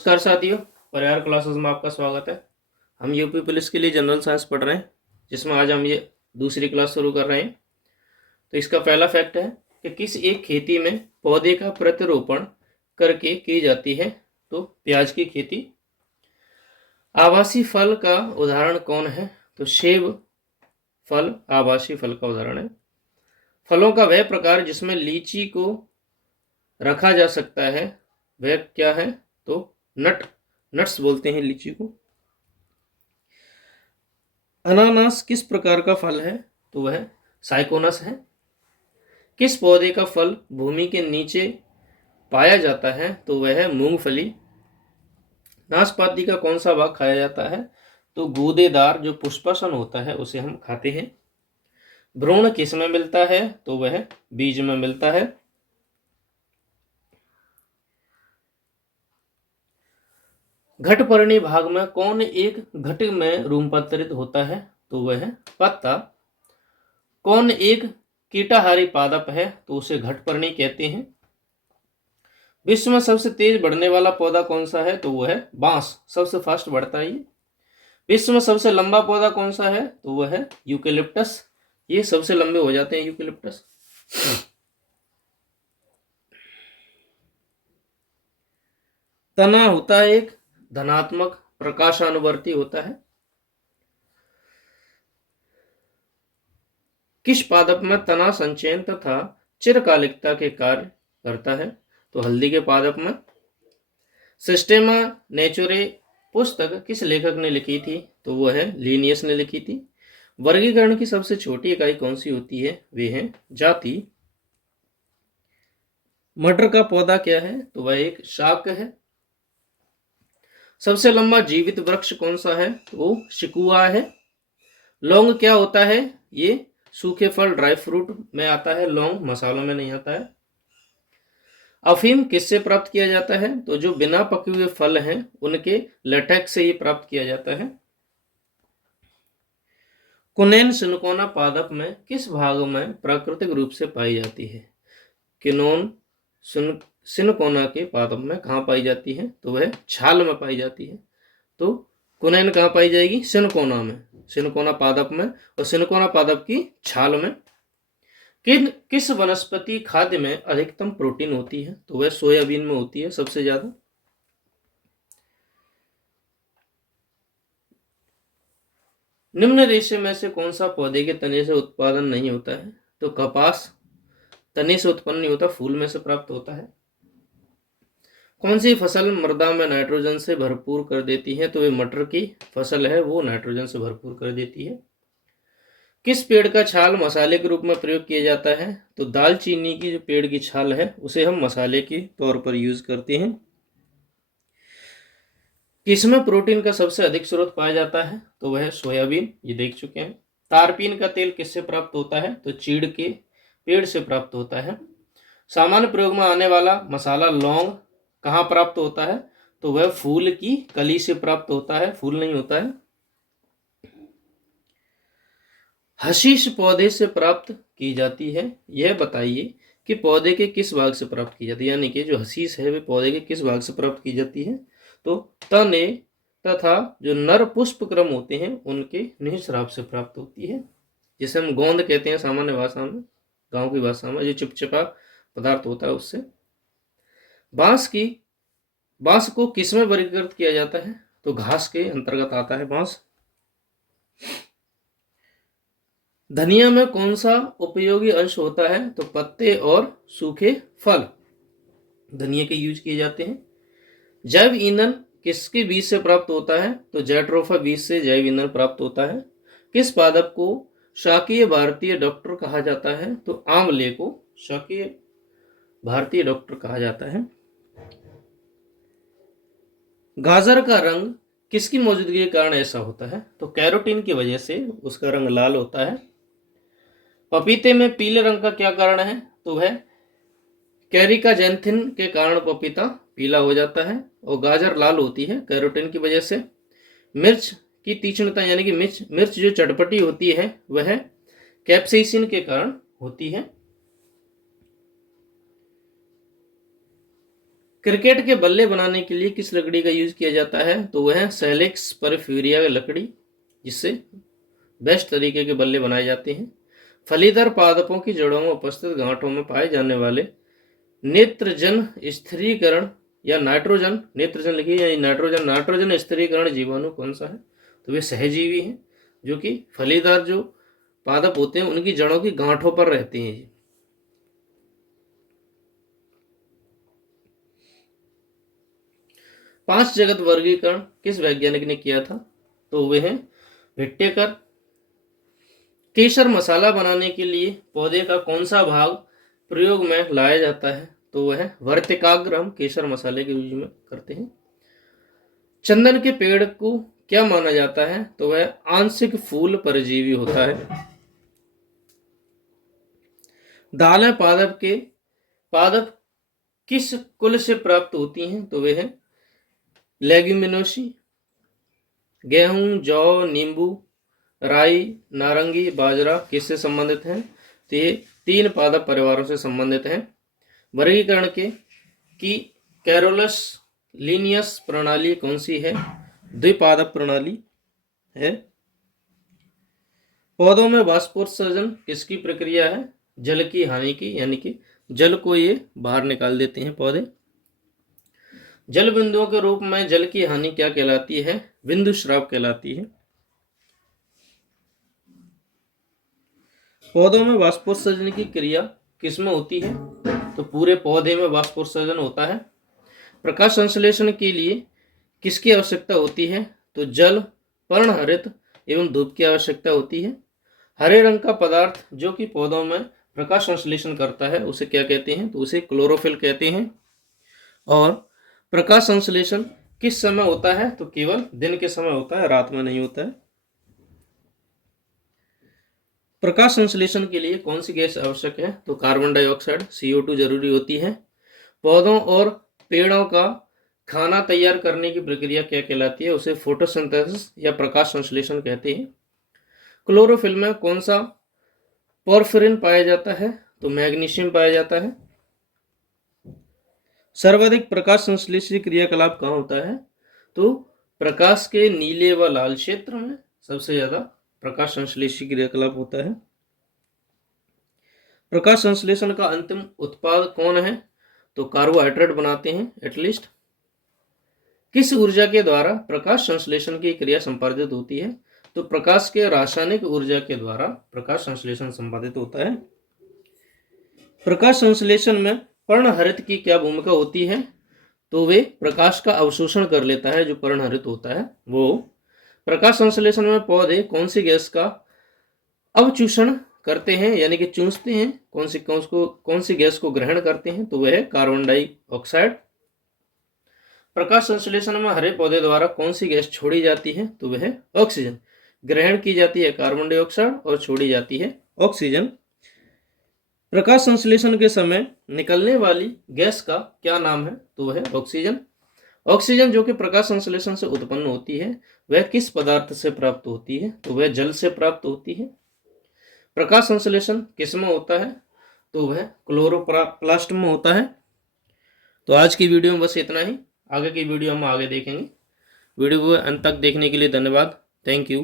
नमस्कार साथियों, परिवार क्लासेस में आपका स्वागत है। हम यूपी पुलिस के लिए जनरल साइंस पढ़ रहे हैं, जिसमें आज हम ये दूसरी क्लास शुरू कर रहे हैं। तो इसका पहला फैक्ट है कि किस एक खेती में पौधे का प्रत्यारोपण करके की जाती है। तो प्याज की खेती। आवासी फल का उदाहरण कौन है? तो सेब फल आवासी फल का उदाहरण है। फलों का वह प्रकार जिसमें लीची को रखा जा सकता है वह क्या है? तो नट्स बोलते हैं लीची को। अनानास किस प्रकार का फल है? तो वह साइकोनस है। किस पौधे का फल भूमि के नीचे पाया जाता है? तो वह है मूंगफली। नाशपाती का कौन सा भाग खाया जाता है? तो गूदेदार जो पुष्पासन होता है उसे हम खाते हैं। भ्रूण किस में मिलता है? तो वह बीज में मिलता है। घटपर्णी भाग में कौन एक घट में रूपांतरित होता है? तो वह पत्ता। कौन एक कीटाहारी पादप है? तो उसे घटपर्णी कहते हैं। विश्व में सबसे तेज बढ़ने वाला पौधा कौन सा है? तो वह है बांस। सबसे फास्ट बढ़ता है ये। विश्व में सबसे लंबा पौधा कौन सा है? तो वह है यूकेलिप्टस। ये सबसे लंबे हो जाते हैं यूकेलिप्टस। तना होता है एक धनात्मक प्रकाशानुवर्ती होता है। किस पादप में तना संचयन तथा चिरकालिकता के कार्य करता है? तो हल्दी के पादप में। सिस्टेमा नेचुरे पुस्तक किस लेखक ने लिखी थी? तो वो है लीनियस ने लिखी थी। वर्गीकरण की सबसे छोटी इकाई कौन सी होती है? वे है जाति। मटर का पौधा क्या है? तो वह एक शाक है। सबसे लंबा जीवित वृक्ष कौन सा है? तो वो शिकुआ है। लौंग क्या होता है? ये सूखे फल ड्राई फ्रूट में आता है, लौंग मसालों में नहीं आता है। अफीम किससे प्राप्त किया जाता है? तो जो बिना पके हुए फल हैं उनके लेटेक्स से ये प्राप्त किया जाता है। कुनैन सिनकोना पादप में किस भाग में प्राकृतिक रूप से पाई जाती है? किनोन सिनकोना के पादप में कहाँ पाई जाती है? तो वह छाल में पाई जाती है। तो कुनैन कहाँ पाई जाएगी? सिनकोना में, सिनकोना पादप में, और सिनकोना पादप की छाल में। किस वनस्पति खाद्य में अधिकतम प्रोटीन होती है? तो वह सोयाबीन में होती है सबसे ज्यादा। निम्न रेशे में से कौन सा पौधे के तने से उत्पादन नहीं होता है? तो कपास तने से उत्पन्न नहीं होता, फूल में से प्राप्त होता है। कौन सी फसल मृदा में नाइट्रोजन से भरपूर कर देती है? तो वे मटर की फसल है, वो नाइट्रोजन से भरपूर कर देती है। किस पेड़ का छाल मसाले के रूप में प्रयोग किया जाता है? तो दालचीनी की जो पेड़ की छाल है उसे हम मसाले के तौर पर यूज करते हैं। किसमें प्रोटीन का सबसे अधिक स्रोत पाया जाता है? तो वह सोयाबीन, ये देख चुके हैं। तारपीन का तेल किससे प्राप्त होता है? तो चीड़ के पेड़ से प्राप्त होता है। सामान्य प्रयोग में आने वाला मसाला लौंग कहाँ प्राप्त होता है? तो वह फूल की कली से प्राप्त होता है, फूल नहीं होता है। हशीश पौधे से प्राप्त की जाती है, यह बताइए कि पौधे के किस भाग से प्राप्त की जाती है, यानी कि जो हशीश है वे पौधे के किस भाग से प्राप्त की जाती है? तो तने तथा जो नर पुष्प क्रम होते हैं उनके निःस्राव से प्राप्त होती है, जिसे हम गोंद कहते हैं सामान्य भाषा में, गांव की भाषा में जो चिपचिपा पदार्थ होता है उससे। बांस को किस में वर्गीकृत किया जाता है? तो घास के अंतर्गत आता है बांस। धनिया में कौन सा उपयोगी अंश होता है? तो पत्ते और सूखे फल धनिया के यूज किए जाते हैं। जैव ईंधन किसके बीज से प्राप्त होता है? तो जैट्रोफा बीज से जैव ईंधन प्राप्त होता है। किस पादप को शाकीय भारतीय डॉक्टर कहा जाता है? तो आंवले को शाकीय भारतीय डॉक्टर कहा जाता है। गाजर का रंग किसकी मौजूदगी के कारण ऐसा होता है? तो कैरोटीन की वजह से उसका रंग लाल होता है। पपीते में पीले रंग का क्या कारण है? तो वह कैरिकाजेंथिन के कारण पपीता पीला हो जाता है, और गाजर लाल होती है कैरोटीन की वजह से। मिर्च की तीक्ष्णता यानी कि मिर्च जो चटपटी होती है वह कैप्साइसिन के कारण होती है। क्रिकेट के बल्ले बनाने के लिए किस लकड़ी का यूज किया जाता है? तो वह है सेलेक्स परफ्यूरिया लकड़ी, जिससे बेस्ट तरीके के बल्ले बनाए जाते हैं। फलीदार पादपों की जड़ों में उपस्थित गांठों में पाए जाने वाले नेत्रजन स्थिरीकरण या नाइट्रोजन, नेत्रजन लिखिए, या नाइट्रोजन स्थिरीकरण जीवाणु कौन सा है? तो वे सहजीवी हैं, जो कि फलीदार जो पादप होते हैं उनकी जड़ों की गांठों पर रहते हैं। 5 जगत वर्गीकरण किस वैज्ञानिक ने किया था? तो वे हैं विट्टेकर। केसर मसाला बनाने के लिए पौधे का कौन सा भाग प्रयोग में लाया जाता है? तो वह है वर्तिकाग्र, हम केसर मसाले के यूज में करते हैं। चंदन के पेड़ को क्या माना जाता है? तो वह आंशिक फूल परजीवी होता है। दालें पादप किस कुल से प्राप्त होती हैं? तो वे हैं लेग्यूमिनोसी। गेहूं, जौ, नींबू, राई, नारंगी, बाजरा किससे संबंधित हैं? तो ये 3 पादप परिवारों से संबंधित हैं। वर्गीकरण की कैरोलस लीनियस प्रणाली कौन सी है? द्विपादप प्रणाली है। पौधों में वाष्पोत्सर्जन किसकी प्रक्रिया है? जल की हानि की, यानी कि जल को ये बाहर निकाल देते हैं पौधे। जल बिंदुओं के रूप में जल की हानि क्या कहलाती है? बिंदु स्राव कहलाती है। पौधों में वाष्पोत्सर्जन की क्रिया किसमें होती है? तो पूरे पौधे में वाष्पोत्सर्जन होता है। प्रकाश संश्लेषण के लिए किसकी आवश्यकता होती है? तो जल, पर्णहरित एवं धूप की आवश्यकता होती है। हरे रंग का पदार्थ जो कि पौधों में प्रकाश संश्लेषण करता है उसे क्या कहते हैं? तो उसे क्लोरोफिल कहते हैं। और प्रकाश संश्लेषण किस समय होता है? तो केवल दिन के समय होता है, रात में नहीं होता है। प्रकाश संश्लेषण के लिए कौन सी गैस आवश्यक है? तो कार्बन डाइऑक्साइड CO2 जरूरी होती है। पौधों और पेड़ों का खाना तैयार करने की प्रक्रिया क्या कहलाती है? उसे फोटोसिंथेसिस या प्रकाश संश्लेषण कहते हैं। क्लोरोफिल में कौन सा पोरफिरिन पाया जाता है? तो मैग्नीशियम पाया जाता है। सर्वाधिक प्रकाश संश्लेषी क्रियाकलाप कहाँ होता है? तो प्रकाश के नीले व लाल क्षेत्र में सबसे ज्यादा प्रकाश संश्लेषी क्रियाकलाप होता है। प्रकाश संश्लेषण का अंतिम उत्पाद कौन है? तो कार्बोहाइड्रेट बनाते हैं एटलीस्ट। किस ऊर्जा के द्वारा प्रकाश संश्लेषण की क्रिया संपादित होती है? तो प्रकाश के रासायनिक ऊर्जा के द्वारा प्रकाश संश्लेषण संपादित होता है। प्रकाश संश्लेषण में पर्णहरित की क्या भूमिका होती है? तो वे प्रकाश का अवशोषण कर लेता है। जो पर्णहरित होता है वो प्रकाश संश्लेषण में पौधे कौन सी गैस का अवचूषण करते हैं, यानी कि चूसते हैं? कौन सी गैस को ग्रहण करते हैं? तो वह है कार्बन डाइऑक्साइड। प्रकाश संश्लेषण में हरे पौधे द्वारा कौन सी गैस छोड़ी जाती है? तो वह है ऑक्सीजन। ग्रहण की जाती है कार्बन डाइऑक्साइड और छोड़ी जाती है ऑक्सीजन। प्रकाश संश्लेषण के समय निकलने वाली गैस का क्या नाम है? तो वह है ऑक्सीजन। ऑक्सीजन जो कि प्रकाश संश्लेषण से उत्पन्न होती है वह किस पदार्थ से प्राप्त होती है? तो वह जल से प्राप्त होती है। प्रकाश संश्लेषण किसमें होता है? तो वह क्लोरोप्लास्ट में होता है। तो आज की वीडियो में बस इतना ही। आगे की वीडियो हम आगे देखेंगे। वीडियो को अंत तक देखने के लिए धन्यवाद। Thank you.